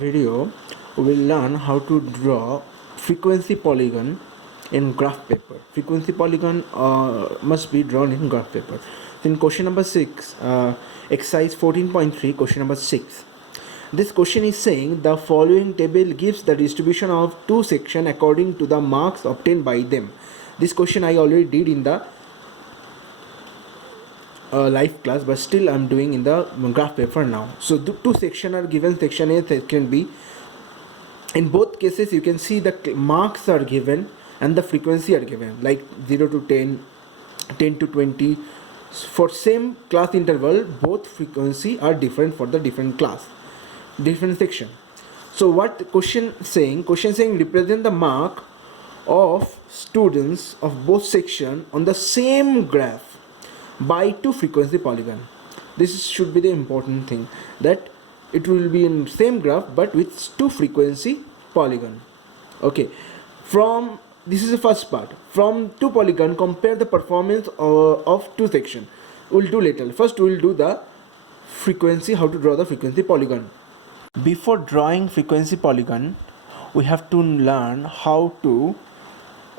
video we will learn how to draw frequency polygon in graph paper. Frequency polygon must be drawn in graph paper. So in question number 6, exercise 14.3, question number 6. This question is saying the following table gives the distribution of two sections according to the marks obtained by them. This question I already did in the live class, but still I'm doing in the graph paper now. So the two sections are given, section A, section B. In both cases you can see the marks are given and the frequency are given, like 0 to 10, 10 to 20. For same class interval, both frequency are different for the different class, different section. So what the question saying represent the mark of students of both section on the same graph by two frequency polygon. This should be the important thing, that it will be in same graph but with two frequency polygon. Okay, from this is the first part. From two polygon, compare the performance of two section. We'll do later. First we'll do the frequency, how to draw the frequency polygon. Before drawing frequency polygon, we have to learn how to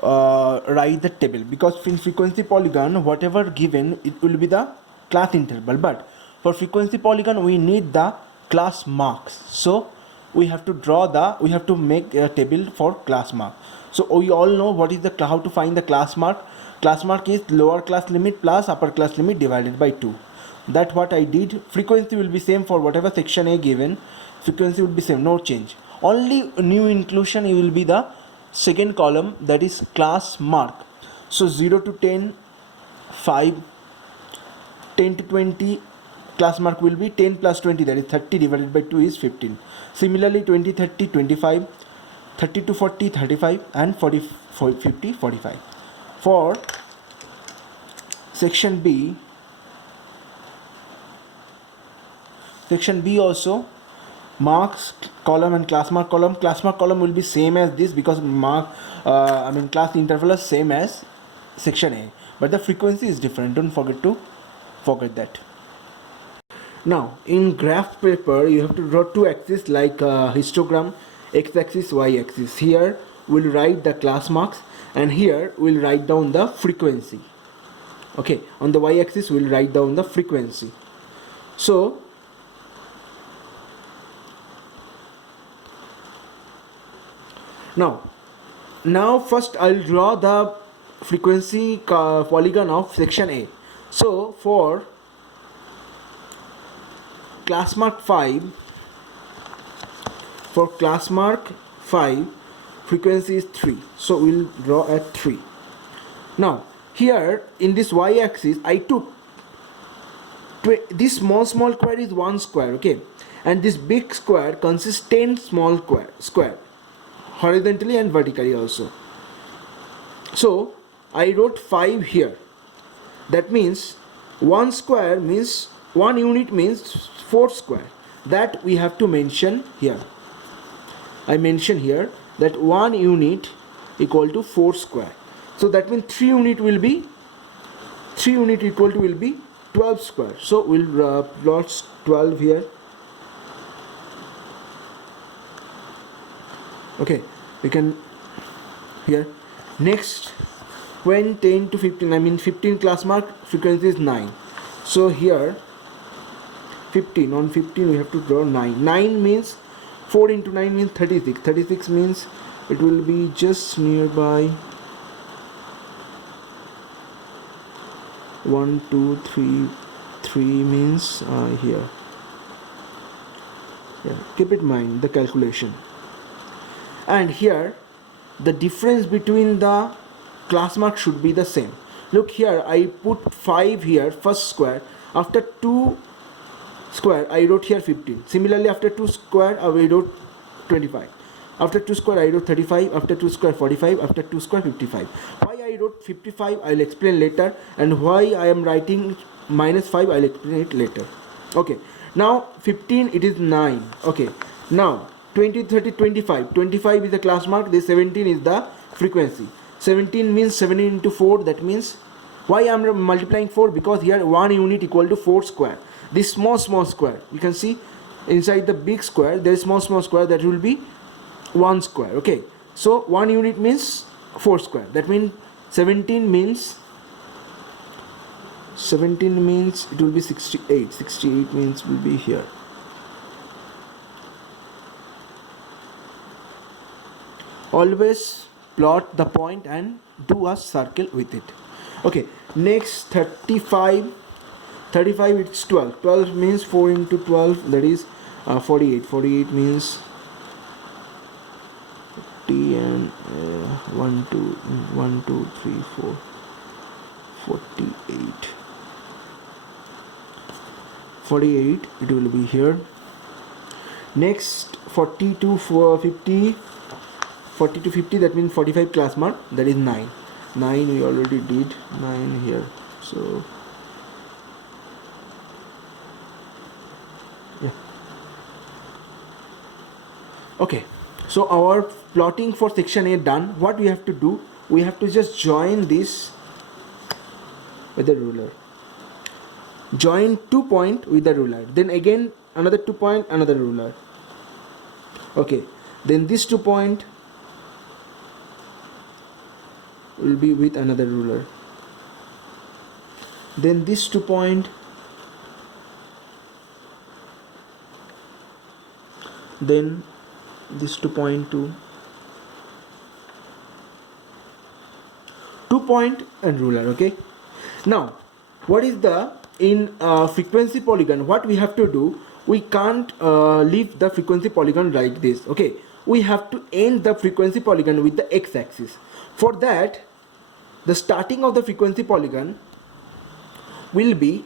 write the table, because in frequency polygon whatever given it will be the class interval, but for frequency polygon we need the class marks. So we have to make a table for class mark. So we all know what is the how to find the class mark. Class mark is lower class limit plus upper class limit divided by 2. That what I did. Frequency will be same for whatever section A given. Frequency will be same, no change. Only new inclusion will be the second column, that is class mark. So 0 to 10 5, 10 to 20 class mark will be 10 plus 20, that is 30, divided by 2 is 15. Similarly 20 30 25, 30 to 40 35, and 40 50 45. For section B also, marks column and class mark column will be same as this, because class interval is same as section A, but the frequency is different. Don't forget that. Now in graph paper you have to draw two axes, like histogram, x-axis, y-axis. Here we'll write the class marks and here we'll write down the frequency. Okay, on the y-axis we'll write down the frequency. So now first I'll draw the frequency polygon of section A. So for class mark 5, frequency is 3, so we'll draw at 3. Now here in this y-axis I took this small square is 1 square, okay, and this big square consists 10 small square horizontally and vertically also. So I wrote 5 here. That means 1 square means 1 unit means 4 square. That we have to mention here. I mention here that 1 unit equal to 4 square. So that means 3 unit equal to 12 square. So we'll plot 12 here. Okay, we can here. Next, when 10 to 15, 15 class mark, frequency is 9. So here 15, on 15 we have to draw 9. 9 means 4 into 9 means 36. 36 means it will be just nearby 1 2 3 3 means here. Yeah, keep it in mind the calculation. And here the difference between the class mark should be the same. Look here, I put 5 here, first square. After 2 square I wrote here 15. Similarly after 2 square I wrote 25. After 2 square I wrote 35. After 2 square 45. After 2 square 55. Why I wrote 55 I'll explain later, and why I am writing -5 I'll explain it later. Okay, now 15 it is 9. Okay, now 20 30 25. 25 is the class mark. This 17 is the frequency. 17 means 17 into 4. That means, why I am multiplying 4? Because here 1 unit equal to 4 square. This small square, you can see inside the big square there is small square, that will be 1 square. Okay, so 1 unit means 4 square, that means 17 means it will be 68. 68 means will be here. Always plot the point and do a circle with it. Okay, next 35. It's 12. 12 means 4 into 12, that is 48. 48 means 50 and 1 2 3 4 48. 48 it will be here. Next 40 to 50. 40 to 50, that means 45 class mark, that is 9. 9 we already did, 9 here. So yeah, okay, so our plotting for section A done. What we have to do, we have to just join this with the ruler, join 2 point with the ruler, then again another 2 point, another ruler. Okay, then this 2 point will be with another ruler, then this 2 point, then this 2 point too, 2 point and ruler. Okay, now what is the in frequency polygon, what we have to do, we can't leave the frequency polygon like this. Okay, we have to end the frequency polygon with the x-axis. For that, the starting of the frequency polygon will be,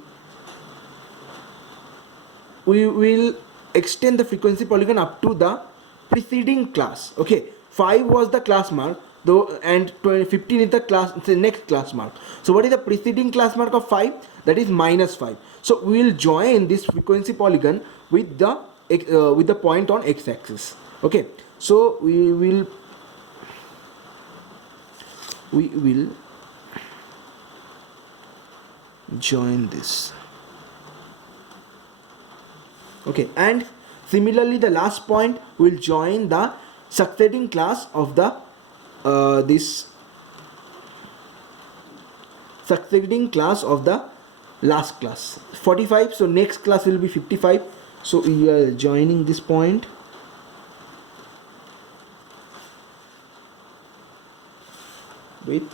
we will extend the frequency polygon up to the preceding class. Okay, 5 was the class mark though, and 15 is the class, the next class mark. So what is the preceding class mark of 5? That is -5. So we will join this frequency polygon with the point on x-axis. Okay, so we will join this. Okay, and similarly the last point will join the succeeding class of the this succeeding class of the last class, 45. So next class will be 55. So we are joining this point with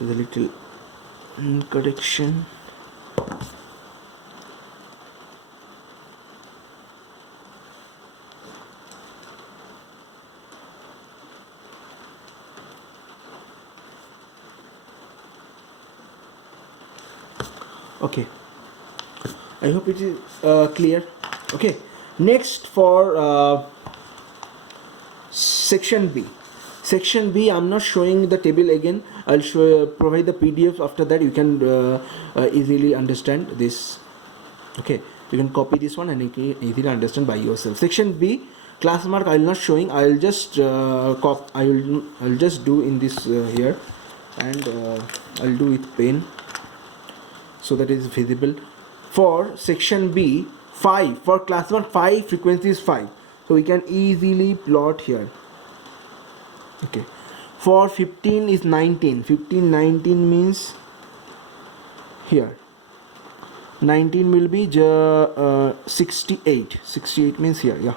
the little correction. Okay, I hope it is clear. Okay, next for section B. Section B, I'm not showing the table again. I'll provide the PDF. After that you can easily understand this. Okay, you can copy this one and you can easily understand by yourself. Section B, class mark I'll not showing. I'll just I'll just do in this here, and I'll do with pen so that it is visible. For section B, 5, for class mark 5, frequency is 5, so we can easily plot here. Okay, for 15 is 19. 19 means here 19 will be 68. 68 means here. Yeah,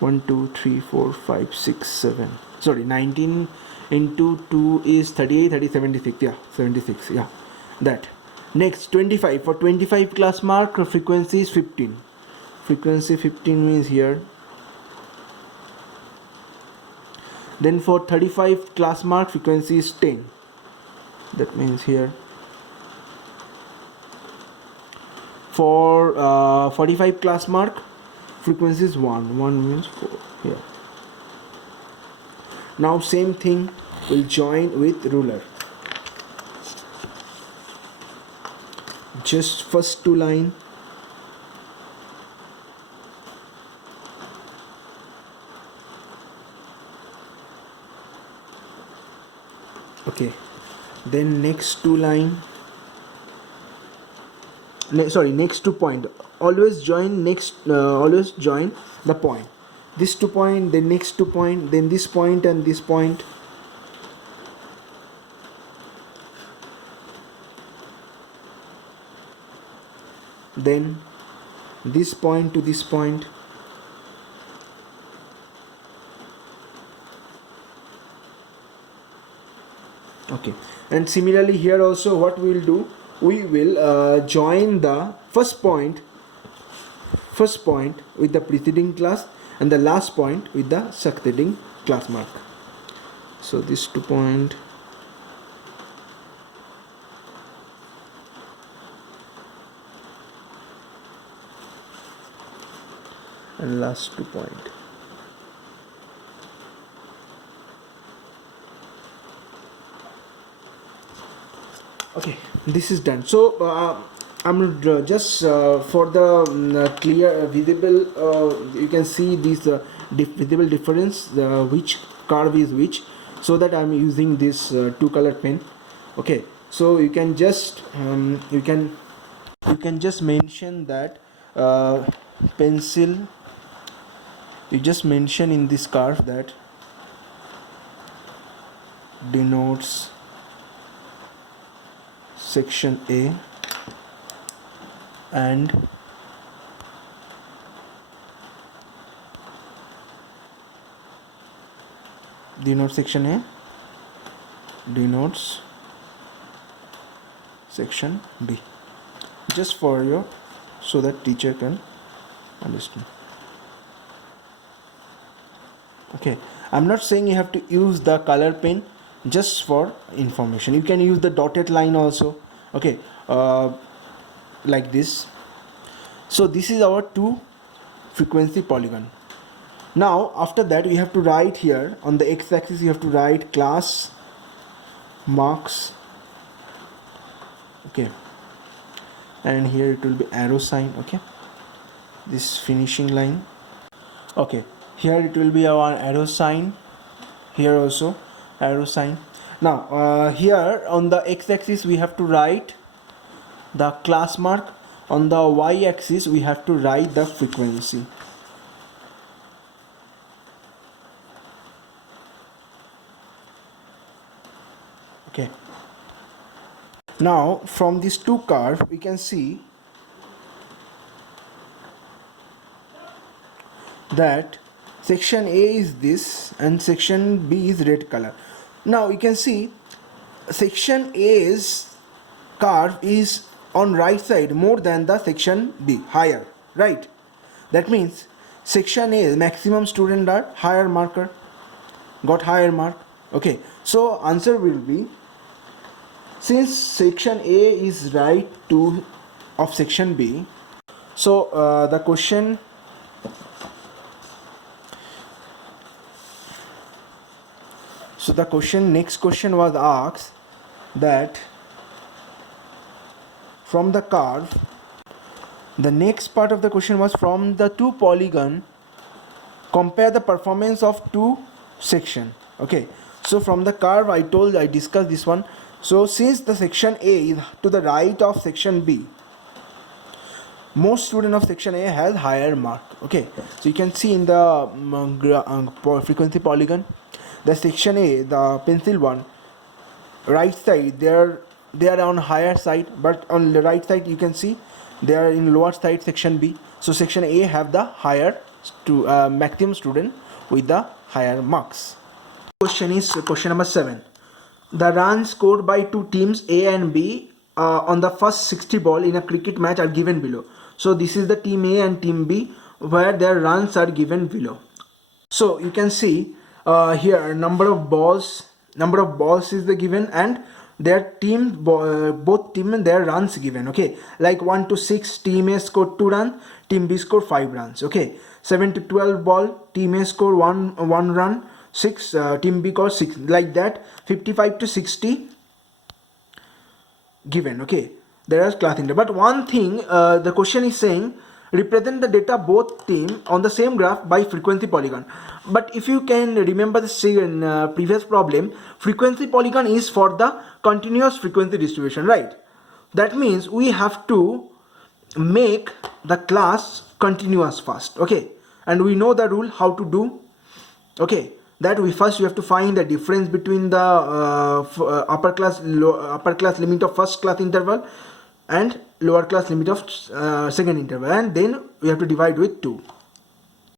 1 2 3 4 5 6 7, sorry, 19 into 2 is 38, 30, 76. Yeah, 76. Yeah, that. Next 25. For 25 class mark, frequency is 15. Frequency 15 means here. Then for 35 class mark, frequency is 10. That means here. For 45 class mark, frequency is 1. 1 means 4 here. Now same thing will join with ruler. Just first 2 line. Okay, then next two line, next two point, always join the point, this 2 point, then next 2 point, then this point and this point. Then this point to this point. Okay, and similarly here also what we will do, we will join the first point with the preceding class and the last point with the succeeding class mark. So this 2 point, and last 2 point. Okay, this is done. So I'm just for the clear visible, you can see this visible difference, which curve is which, so that I'm using this two color pen. Okay, so you can just you can just mention that pencil, you just mention in this curve that denotes section A and denotes section A, denotes section B, just for your, so that teacher can understand. Okay, I'm not saying you have to use the color pen, just for information. You can use the dotted line also. Okay, like this. So this is our two frequency polygon. Now after that we have to write here on the x-axis, you have to write class marks. Okay, and here it will be arrow sign. Okay, this finishing line. Okay, here it will be our arrow sign, here also arrow sign. Now here on the x-axis we have to write the class mark, on the y-axis we have to write the frequency. Okay, now from these two curves we can see that section A is this and section B is red color. Now you can see section A's curve is on right side more than the section B, higher, right? That means section A maximum student are higher marker, got higher mark. Okay, so answer will be, since section A is right to of section B, so the question, next question was asked that from the curve, the next part of the question was from the two polygon, compare the performance of two section. Okay, so from the curve I discussed this one. So since the section A is to the right of section B, most student of section A has higher mark. Okay, so you can see in the frequency polygon, the section A, the pencil one, right side they are on higher side, but on the right side you can see they are in lower side section B. So section A have the higher maximum student with the higher marks. Question is question number 7. The runs scored by two teams A and B on the first 60 ball in a cricket match are given below. So this is the team A and team B where their runs are given below. So you can see here number of balls is the given, and their team both team and their runs given. Okay, like 1 to 6 team A scored 2 runs, team B scored 5 runs. Okay, 7 to 12 ball, team A scored 1 run, 6 team B scored 6, like that. 55 to 60 given. Okay, there is class in there, but one thing the question is saying, represent the data both team on the same graph by frequency polygon. But if you can remember the previous problem, frequency polygon is for the continuous frequency distribution, right? That means we have to make the class continuous first, okay? And we know the rule how to do, okay? That we have to find the difference between the upper class limit of first class interval and lower class limit of second interval, and then we have to divide with 2.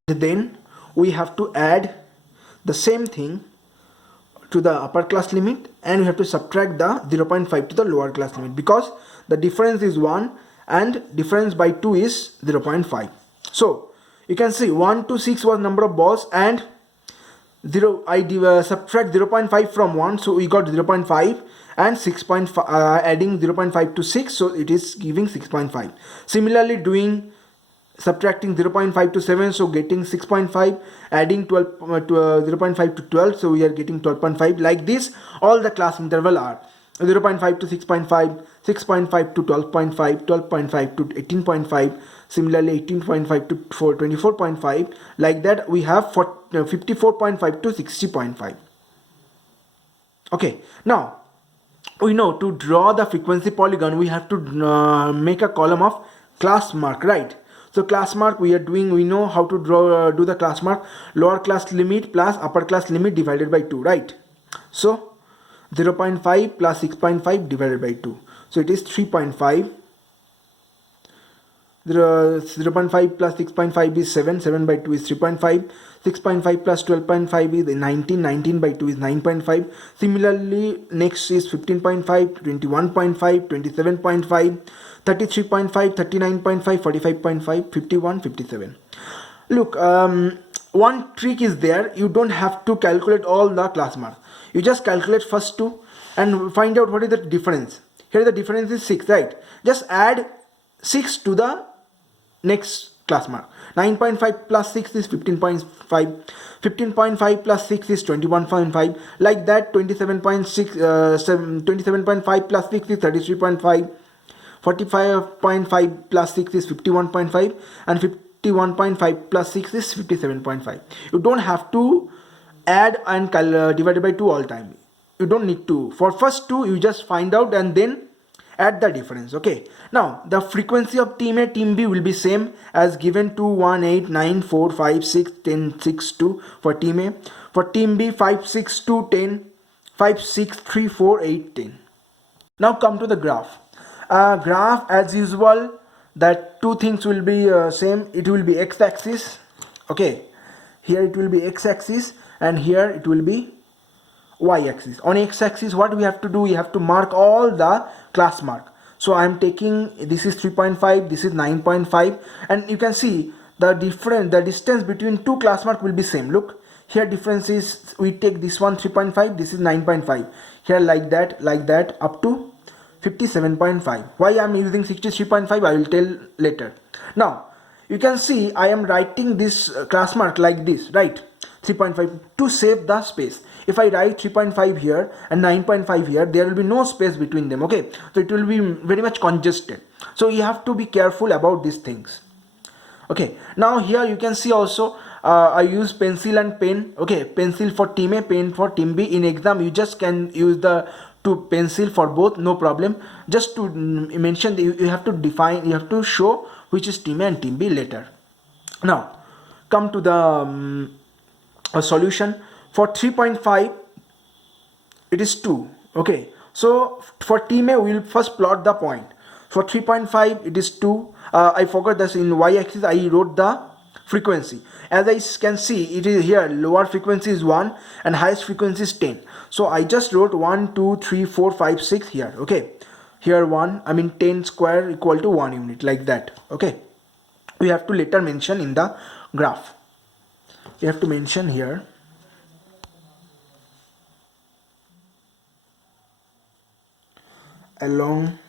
Then we have to add the same thing to the upper class limit, and we have to subtract the 0.5 to the lower class limit, because the difference is 1 and difference by 2 is 0.5. So you can see 1 to 6 was number of balls, and subtract 0.5 from 1, so we got 0.5, and 6.5 adding 0.5 to 6, so it is giving 6.5. Similarly, doing subtracting 0.5 to 7, so getting 6.5, adding 12 to 0.5 to 12, so we are getting 12.5. Like this, all the class interval are 0.5 to 6.5, 6.5 to 12.5, 12.5 to 18.5, similarly 18.5 to 24.5. Like that, we have 54.5 to 60.5. Okay, now we know to draw the frequency polygon, we have to make a column of class mark, right? So class mark we know how to do the class mark: lower class limit plus upper class limit divided by 2, right? So 0.5 plus 6.5 divided by 2, so it is 3.5. 0.5 plus 6.5 is 7, 7 by 2 is 3.5, 6.5 plus 12.5 is 19, 19 by 2 is 9.5. Similarly, next is 15.5, 21.5, 27.5, 33.5, 39.5, 45.5, 51, 57. Look, one trick is there: you don't have to calculate all the class marks. You just calculate first 2 and find out what is the difference. Here the difference is 6, right? Just add 6 to the next class mark. 9.5 plus 6 is 15.5, 15.5 plus 6 is 21.5, like that. 27.5 plus 6 is 33.5, 45.5 plus 6 is 51.5, and 51.5 plus 6 is 57.5. You don't have to add and divide by 2 all time. You don't need to. For first 2 you just find out and then add the difference, okay? Now the frequency of team A, team B will be same as given: 2, 1, 8, 9, 4, 5, 6, 10, 6, 2 for team A. For team B, 5, 6, 2, 10, 5, 6, 3, 4, 8, 10. Now come to the graph. Graph as usual, that two things will be same. It will be x-axis, okay? Here it will be x-axis, and here it will be y-axis. On x-axis, what we have to do, we have to mark all the class mark. So I am taking, this is 3.5, this is 9.5, and you can see the distance between two class mark will be same. Look, here difference is, we take this one 3.5, this is 9.5. Here like that up to 57.5. Why I am using 63.5, I will tell later. Now you can see I am writing this class mark like this, right? 3.5 to save the space. If I write 3.5 here and 9.5 here, there will be no space between them, okay? So it will be very much congested. So you have to be careful about these things. Okay, now here you can see also I use pencil and pen. Okay, pencil for team A, pen for team B. In exam you just can use the pencil for both, no problem. Just to mention, you have to define, you have to show which is team A and team B later. Now come to the solution. For 3.5 it is 2, okay? So for team A we will first plot the point. For 3.5 it is 2. I forgot this, in y-axis I wrote the frequency. As I can see, it is here lower frequency is 1 and highest frequency is 10. So I just wrote 1, 2, 3, 4, 5, 6 here, okay? Here 1, I mean 10 square equal to 1 unit, like that, okay? We have to later mention in the graph. We have to mention here. Along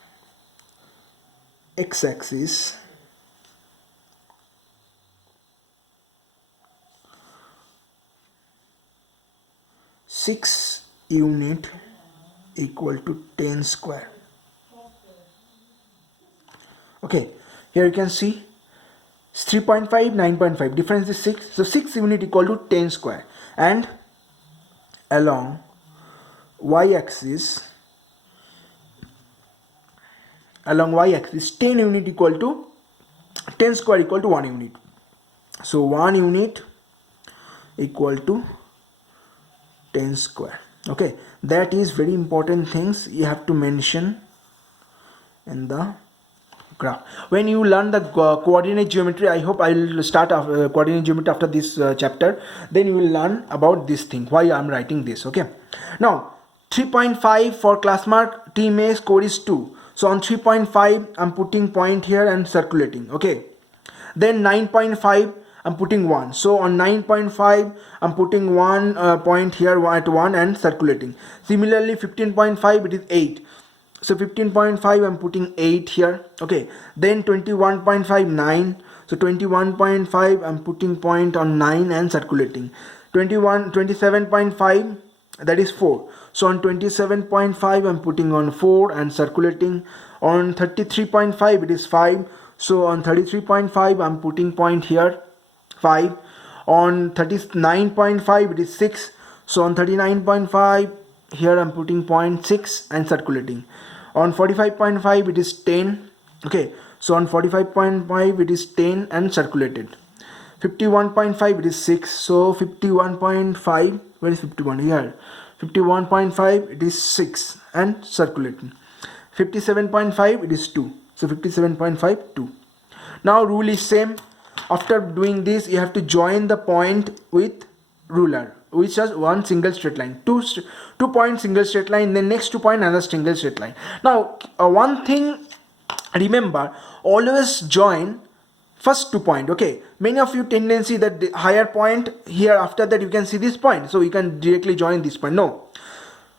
x-axis, six unit equal to 10 square. Okay, here you can see 3.5, 9.5. Difference is 6. So 6 unit equal to 10 square. And along y-axis, 10 unit equal to 10 square equal to 1 unit. So 1 unit equal to 10 square. Okay, that is very important things you have to mention in the graph. When you learn the coordinate geometry, I hope I will start coordinate geometry after this chapter, then you will learn about this thing, why I am writing this. Okay, now 3.5 for class mark, team A score is 2. So on 3.5 I'm putting point here and circulating. Okay, then 9.5 I'm putting 1. So on 9.5 I'm putting 1 point here at 1 and circulating. Similarly 15.5 it is 8. So 15.5 I'm putting 8 here. Okay, then 21.5 9. So 21.5 I'm putting point on 9 and circulating. 27.5 that is 4. So on 27.5 I'm putting on 4 and circulating. On 33.5 it is 5. So on 33.5 I'm putting point here 5. On 39.5 it is 6. So on 39.5 here I'm putting point 6 and circulating. On 45.5 it is 10. Okay, so on 45.5 it is 10 and circulated. 51.5 it is 6. So 51.5, where is 51 here? 51.5 it is 6 and circulating. 57.5 it is 2. So 57.5 2. Now rule is same. After doing this you have to join the point with ruler, which has one single straight line, two point single straight line, then next 2 point another single straight line. Now one thing remember, always join first 2 point. Okay, many of you tendency that the higher point here, after that you can see this point, so you can directly join this point. No,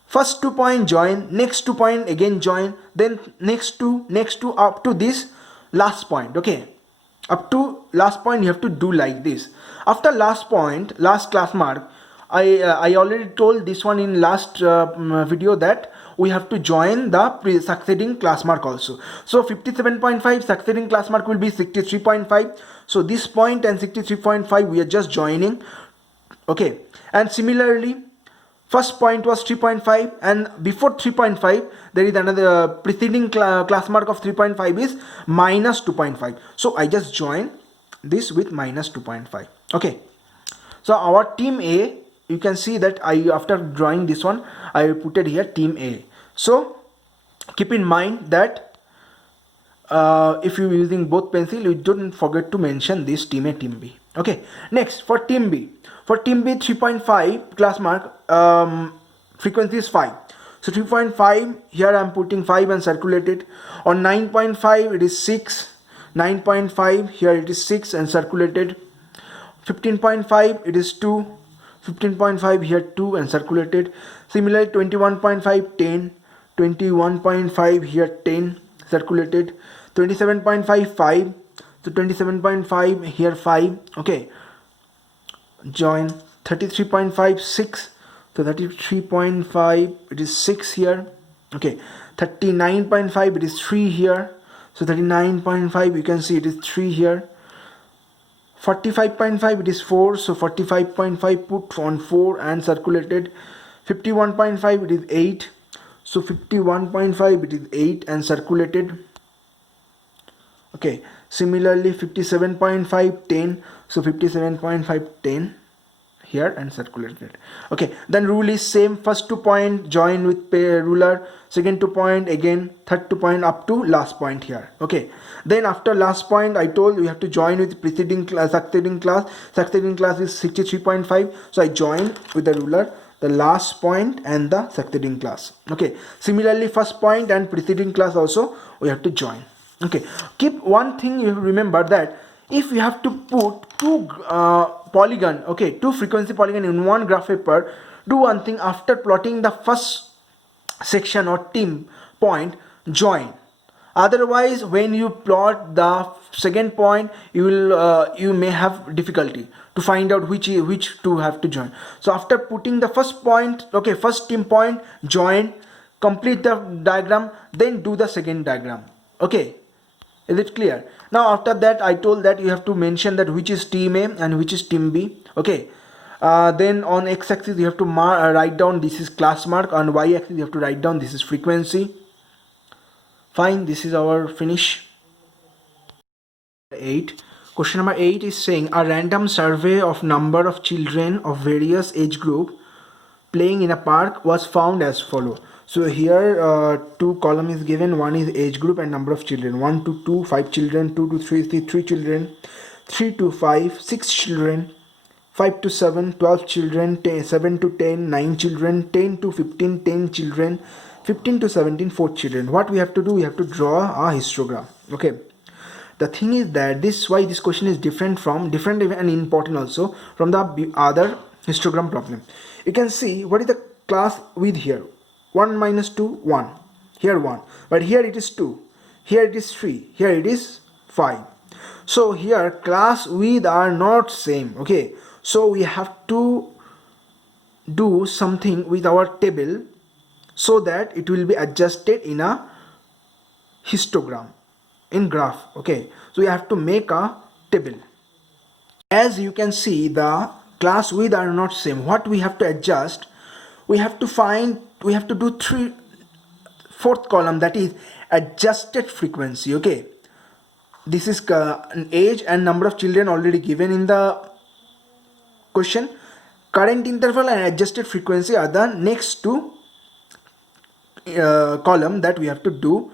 first 2 point join, next 2 point again join, then next two up to this last point. Okay, up to last point you have to do like this. After last point, last class mark, I already told this one in last video that we have to join the succeeding class mark also. So 57.5 succeeding class mark will be 63.5. So this point and 63.5 we are just joining. Okay, and similarly first point was 3.5 and before 3.5 there is another preceding class mark of 3.5 is minus 2.5. So I just join this with minus 2.5. Okay, so our team A, you can see that I, after drawing this one, I put it here team A. So keep in mind that if you're using both pencil, you don't forget to mention this team A, team B. Okay, next for team B. For team B 3.5 class mark, frequency is 5. So 3.5 here I am putting 5 and circulated. On 9.5 it is 6. 9.5 here it is 6 and circulated. 15.5 it is 2. 15.5 here 2 and circulated. Similarly 21.5 10. 21.5 here 10 circulated. 27.5 5. So 27.5 here 5. Okay, join. 33.5 6. So 33.5 it is 6 here. Okay, 39.5 it is 3 here. So 39.5 you can see it is 3 here. 45.5 it is 4. So 45.5 put on 4 and circulated. 51.5 it is 8. So 51.5 it is 8 and circulated. Okay, similarly 57.5 10. So 57.5 10 here and circulated. Okay, then rule is same. First 2 point join with ruler, second 2 point again, third 2 point up to last point here. Okay, then after last point I told you have to join with preceding class, succeeding class. Succeeding class is 63.5. So I join with the ruler the last point and the succeeding class. Okay, similarly first point and preceding class also we have to join. Okay, keep one thing you remember, that if you have to put two polygon, okay, two frequency polygon in one graph paper, do one thing. After plotting the first section or team point, join. Otherwise when you plot the second point, you will you may have difficulty to find out which two have to join. So after putting the first point, okay, first team point, join, complete the diagram, then do the second diagram. Okay, Is it clear? Now after that I told that you have to mention that which is team A and which is team B. Okay. Then on x-axis you have to write down this is class mark. On y-axis you have to write down this is frequency. Fine, this is our finish. 8. Question number 8 is saying a random survey of number of children of various age group playing in a park was found as follow. So here two column is given. One is age group and number of children. 1 to 2 5 children, 2 to 3 3 children, 3 to 5 6 children, 5 to 7 12 children, 7 to 10 9 children, 10 to 15 10 children, 15 to 17 4 children. What we have to do, we have to draw a histogram. Okay, the thing is that this question is different and important also from the other histogram problem. You can see what is the class width here. 1 minus 2 1, here 1, but here it is 2, here it is 3, here it is 5. So here class width are not same. Okay, so we have to do something with our table so that it will be adjusted in a histogram, in graph. Okay, so we have to make a table. As you can see, the class width are not same. What we have to adjust, we have to do fourth column, that is adjusted frequency. Okay, this is age and number of children already given in the question. Current interval and adjusted frequency are the next two column that we have to do.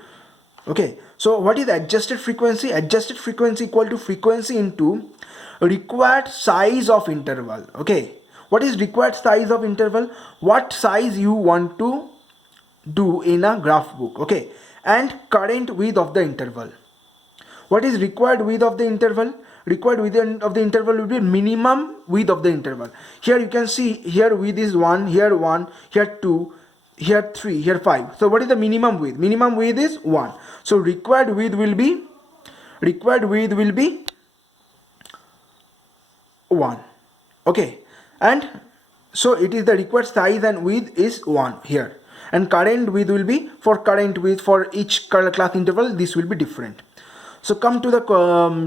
Okay, so what is adjusted frequency? Adjusted frequency equal to frequency into required size of interval. Okay, what is required size of interval? What size you want to do in a graph book. Okay, and current width of the interval. What is required width of the interval? Required width of the interval will be minimum width of the interval. Here you can see, here width is 1, here 1, here 2, here 3, here 5. So what is the minimum width? Minimum width is 1. So required width will be 1. Okay, and so it is the required size and width is 1 here, and current width will be, for current width for each class interval this will be different. So come to the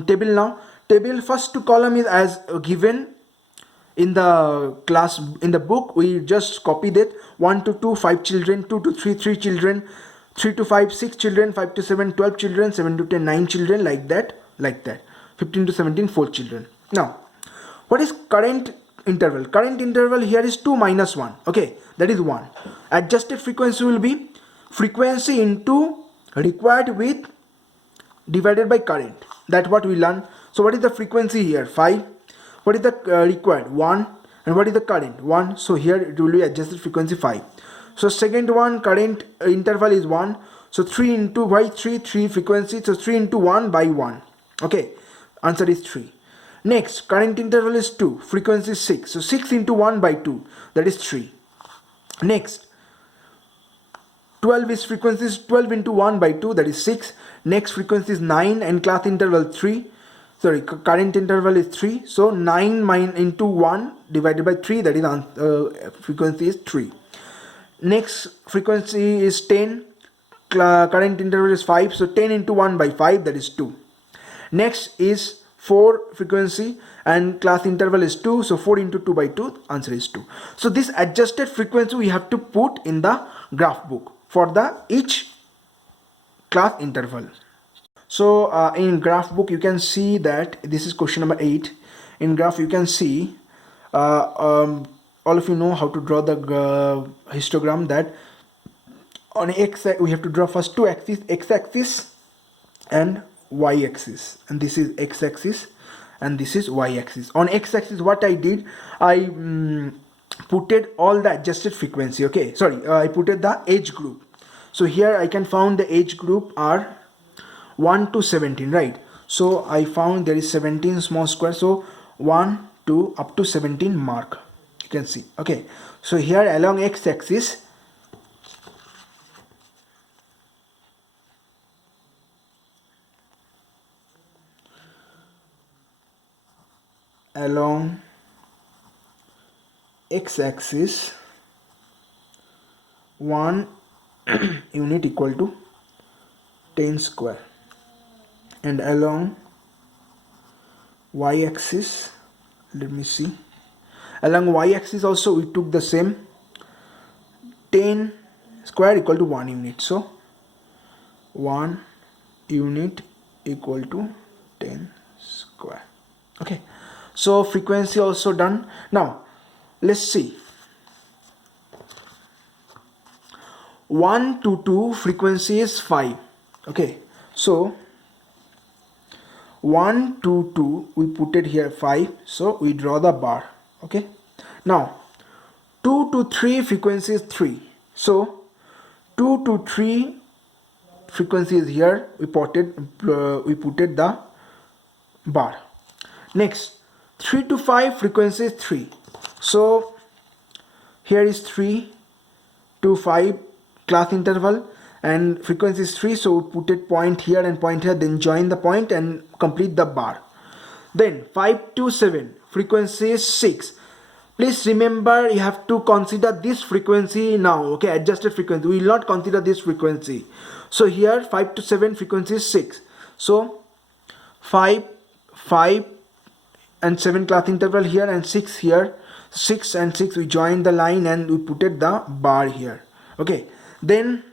table now. Table first two column is as given in the class, in the book. We just copied it. 1 to 2 5 children, 2 to 3 3 children, 3 to 5 6 children, 5 to 7 12 children, 7 to 10 9 children, like that. 15 to 17 4 children. Now what is current interval? Current interval here is 2 minus 1. Okay, that is 1. Adjusted frequency will be frequency into required width divided by current. That what we learn. So what is the frequency here? 5. What is the required? 1. And what is the current? 1. So here it will be adjusted frequency 5. So second one, current interval is 1. So 3 into by 3 frequency. So 3 into 1 by 1. Okay, answer is 3. Next, current interval is 2. Frequency is 6. So 6 into 1 by 2. That is 3. Next, 12 is frequency is 12 into 1 by 2. That is 6. Next frequency is 9 and class interval 3. Sorry, current interval is 3. So 9 into 1 divided by 3. That is frequency is 3. Next frequency is 10. Current interval is 5. So 10 into 1 by 5. That is 2. Next is 4 frequency and class interval is 2. So 4 into 2 by 2. Answer is 2. So this adjusted frequency we have to put in the graph book for the each class interval. So in graph book you can see that this is question number 8. In graph you can see all of you know how to draw the histogram, that on x we have to draw first two axes, x-axis and y-axis, and this is x-axis and this is y-axis. On x-axis what I did, I putted all the adjusted frequency. Okay, sorry, I putted the age group. So here I can found the age group are 1 to 17, right? So I found there is 17 small square. So 1 to up to 17 mark, you can see. Okay, so here along x-axis x-axis 1 unit equal to 10 square. and along y-axis, let me see, along y-axis also we took the same, 10 square equal to 1 unit, so 1 unit equal to 10 square. Okay, so frequency also done. Now let's see, 1 to 2 frequency is 5. Okay, so 1 to 2 we put it here 5, so we draw the bar. Okay, now 2 to 3 frequency is 3, so 2 to 3 frequency is here, we put it the bar. Next 3 to 5 frequency is 3, so here is 3 to 5 class interval and frequency is 3, so we put it point here and point here, then join the point and complete the bar. Then 5 to 7 frequency is 6. Please remember, you have to consider this frequency now. Okay, adjusted frequency, we will not consider this frequency. So here 5 to 7 frequency is 6, so 5 and 7 class interval here and 6 here, 6 and 6 we join the line and we put it the bar here. Okay, then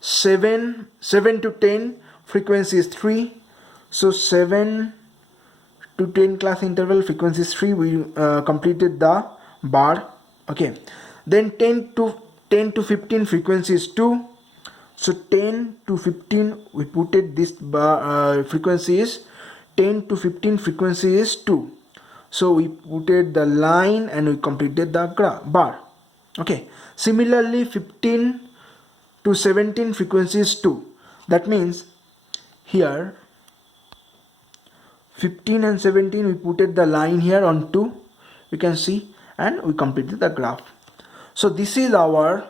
7 to 10 frequency is 3, so 7 to 10 class interval frequency is 3, we completed the bar. Okay, then 10 to 15 frequency is 2, so 10 to 15 we put it this bar, frequency is 10 to 15 frequency is 2, so we put it the line and we completed the bar. Okay, similarly 15 to 17 frequency is 2, that means here 15 and 17 we put it the line here on 2, you can see, and we completed the graph. So this is our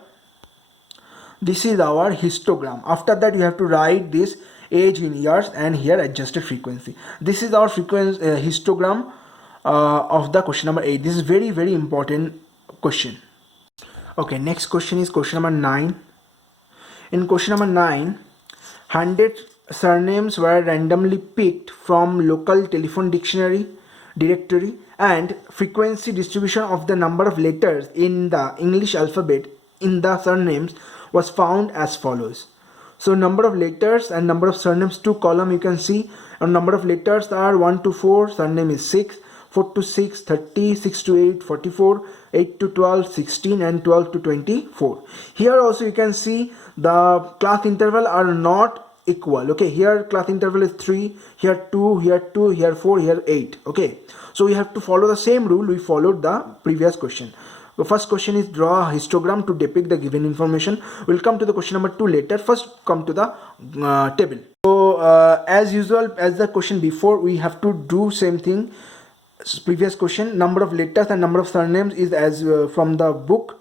histogram. After that you have to write this age in years and here adjusted frequency. This is our frequency histogram of the question number 8. This is very very important question. Okay, next question is question number 9. In question number 9, 100 surnames were randomly picked from local telephone directory, and frequency distribution of the number of letters in the English alphabet in the surnames was found as follows. So number of letters and number of surnames, 2 column you can see, and number of letters are 1 to 4, surname is 6, 4 to 6, 30, 6 to 8, 44, 8 to 12, 16, and 12 to 24. Here also you can see the class interval are not equal. Okay, here class interval is 3, here 2, here 2, here 4, here 8. Okay, so we have to follow the same rule we followed the previous question. The first question is draw a histogram to depict the given information. We'll come to the question number 2 later. First come to the table. So as usual, as the question before, we have to do same thing. Previous question, number of letters and number of surnames is as from the book.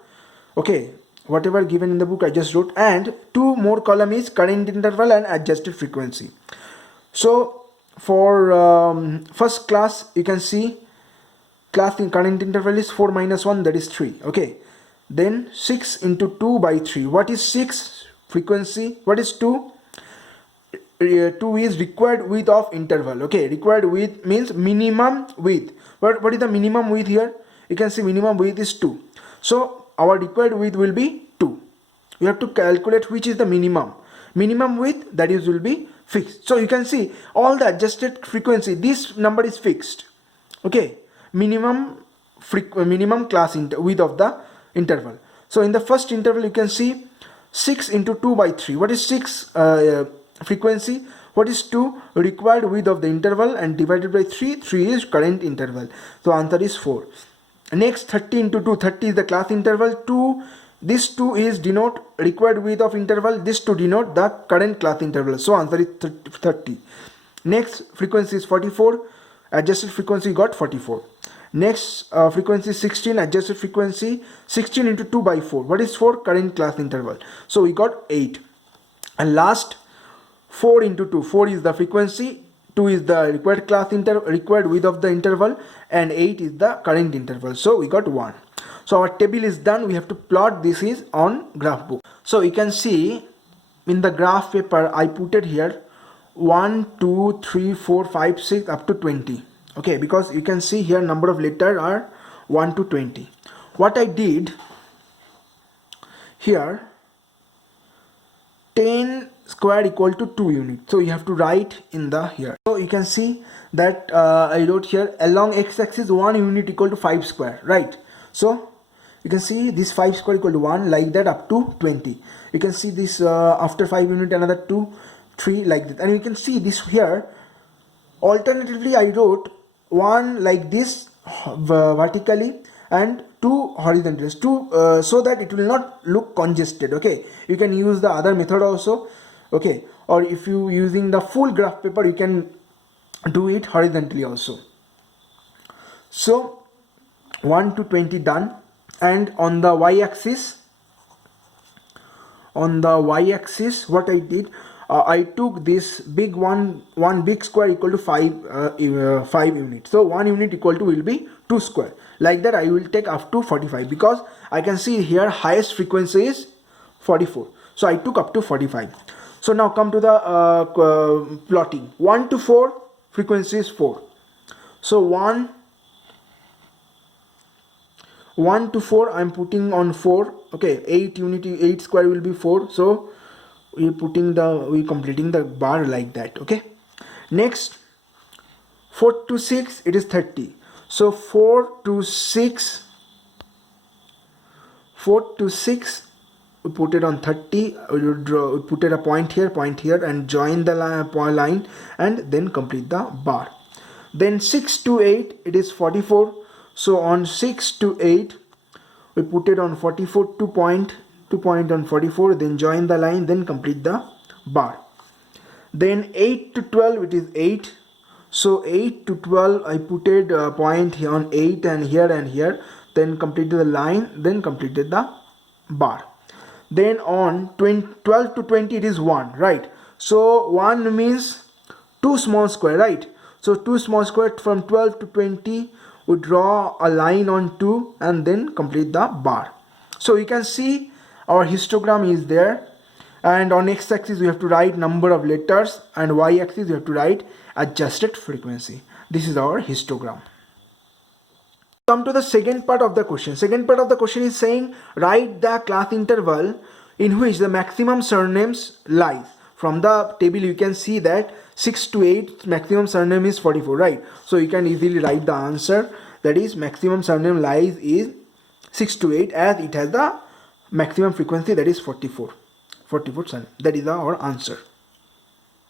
Okay, whatever given in the book I just wrote, and 2 more column is current interval and adjusted frequency. So for first class you can see class in current interval is 4 minus 1, that is 3. Okay, then 6 into 2 by 3. What is 6 frequency? What is 2? 2 is required width of interval. Okay, required width means minimum width. What is the minimum width here? You can see minimum width is 2, so our required width will be 2. You have to calculate which is the minimum width, that is will be fixed. So you can see all the adjusted frequency, this number is fixed. Okay, minimum class width of the interval. So in the first interval you can see 6 into 2 by 3. What is 6 frequency? What is 2? Required width of the interval, and divided by 3. 3 is current interval. So answer is 4. Next 30 into 2. 30 is the class interval. 2. This 2 is denote required width of interval. This 2 denote the current class interval. So answer is 30. Next frequency is 44. Adjusted frequency got 44. Next frequency 16. Adjusted frequency 16 into 2 by 4. What is 4? Current class interval. So we got 8. And last 4 into 2. 4 is the frequency, 2 is the required width of the interval, and 8 is the current interval. So we got 1. So our table is done. We have to plot this is on graph book. So you can see in the graph paper I put it here 1 2 3 4 5 6 up to 20. Okay, because you can see here number of letters are 1 to 20. What I did here, 10 square equal to 2 units, so you have to write in the here. So you can see that I wrote here along x-axis 1 unit equal to 5 square, right? So you can see this 5 square equal to 1, like that up to 20. You can see this after 5 unit another 2 3 like that, and you can see this here. Alternatively I wrote 1 like this vertically and 2 horizontally, so that it will not look congested. Okay, you can use the other method also. Okay, or if you using the full graph paper, you can do it horizontally also. So 1 to 20 done. And on the y-axis, what I did, I took this big one big square equal to 5 units. So 1 unit equal to will be 2 square. Like that I will take up to 45, because I can see here highest frequency is 44. So I took up to 45. So now come to the plotting. 1 to 4 frequency is 4. So 1 to 4 I'm putting on 4. Okay, 8 square will be 4. So we completing the bar like that. Okay, next 4 to 6 it is 30. So 4 to 6 we put it on 30. We put it a point here and join the line and then complete the bar. Then 6 to 8 it is 44. So on 6 to 8 we put it on 44, 2 point on 44, then join the line, then complete the bar. Then 8 to 12 it is 8. So 8 to 12 I put it a point here on 8 and here, then completed the line, then completed the bar. Then on 12 to 20 it is 1, right? So 1 means 2 small square, right? So 2 small square from 12 to 20, we draw a line on 2 and then complete the bar. So you can see our histogram is there, and on x-axis we have to write number of letters, and y-axis we have to write adjusted frequency. This is our histogram. Come to the second part of the question. Second part of the question is saying write the class interval in which the maximum surnames lies. From the table you can see that 6 to 8 maximum surname is 44, right? So you can easily write the answer, that is maximum surname lies is 6 to 8, as it has the maximum frequency, that is 44 surname. That is our answer.